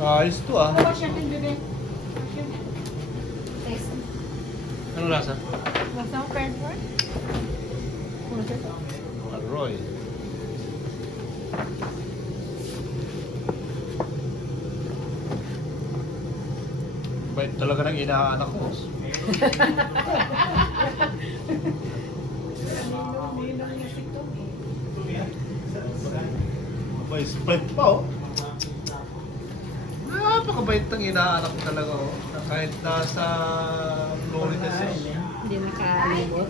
Ayos to ah. Wash natin, bebe. Taste. Ano lasa? Masang friend for? Aroy. Bait talaga ng inaanak ko. May Sprite pa oh. Napakabait ng inaanak ko talaga oh. Na Kahit nasa Florida siya. Hindi nakalibot.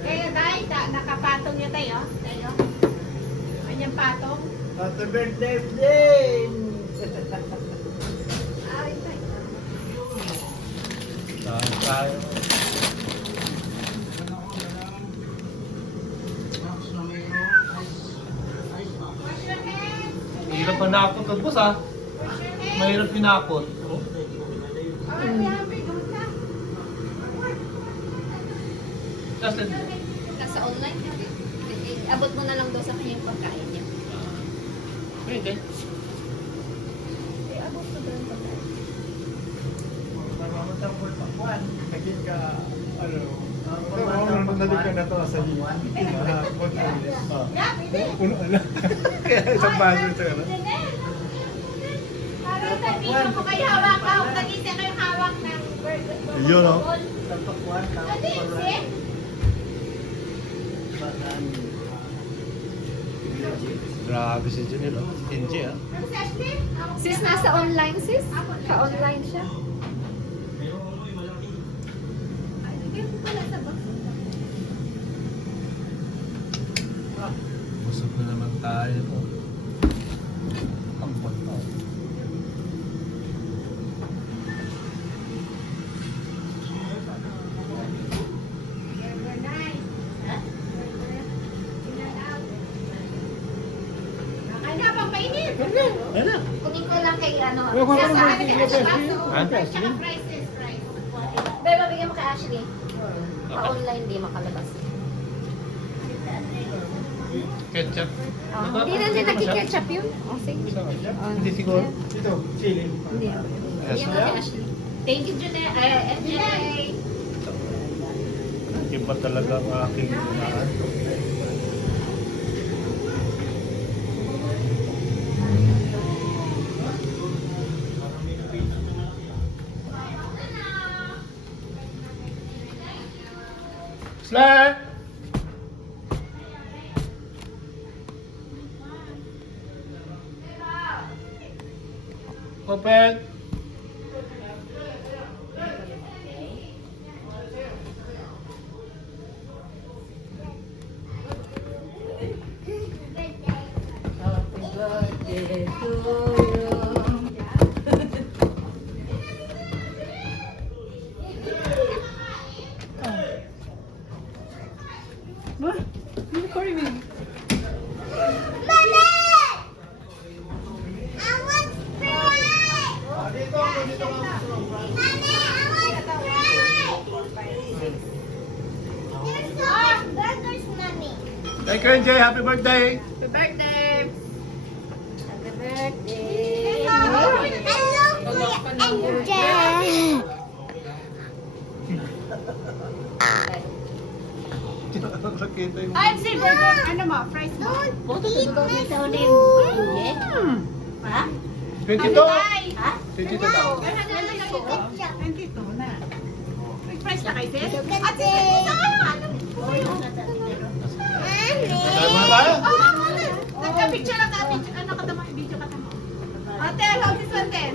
Kaya tayo, ta- nakapatong niya tayo. Tayo. Kanyang patong. Happy birthday, Flynn! Ay, tayo. Tayo tayo. Wash your hands. Hirap pa nakot ng boss ah. Your hands. Mahirap pinakot. Oh. Doon na. Justin. Nasa online. eh, Abot mo na lang daw sa kanya yung pagkain niya. Pwede. Eh, abot mo daw yung pagkain. Mamamatang po takwan. Naging ka, ano, Nalik ka na to sa iyo. Puno na. Kaya isang baso sa ano. Parang sabihin mo kayo hawak ka. Huwag nag-isa kayo hawak ng burger. Yun, oh. Tapakwan, Ano yun, sis? Grabe si Janelle oh. Enji ah. Sis, nasa online sis? Ka-online siya. Ay, bigyan ko pala sa Busog na naman tayo oh. Ang na. Ayun na. Kunin ko lang kay ano. Wala ko Sa naman saan? yung Sa Ashley. baso. Ha? Sis, fries. Beba, bigyan mo kay Ashley. Pa-online di makalabas. Ketchup. Oh, Naka- hindi na din nagki-ketchup yun. Oh, sige. Oh, Hindi siguro. Ito, chili. Hindi. Bigyan mo kay Ashley. Thank you, Junel. Ay, MJ. Iba talaga ang aking inaan. Slack! Open! Happy birthday to you. Thank you, NJ. Happy birthday! Happy birthday. Happy birthday. Nakita yung... Ah, MC, burger. Ano mo? Fries mo? Ha? 22! Ha? 22 daw. Ganun na. May fries na kayo, sis? At sis, ano? Saan muna tayo? Oo, nagka-picture lang ka. Picture, ano ka tama? Video ka tama. Ate, hold this one then.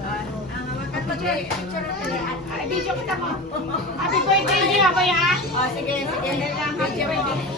Ah, hawakan mo, Jay. Picture lang tayo. Ah, Video kita mo. Happy birthday, Jay. Abay, ha? Oh, sige, sige. Happy birthday.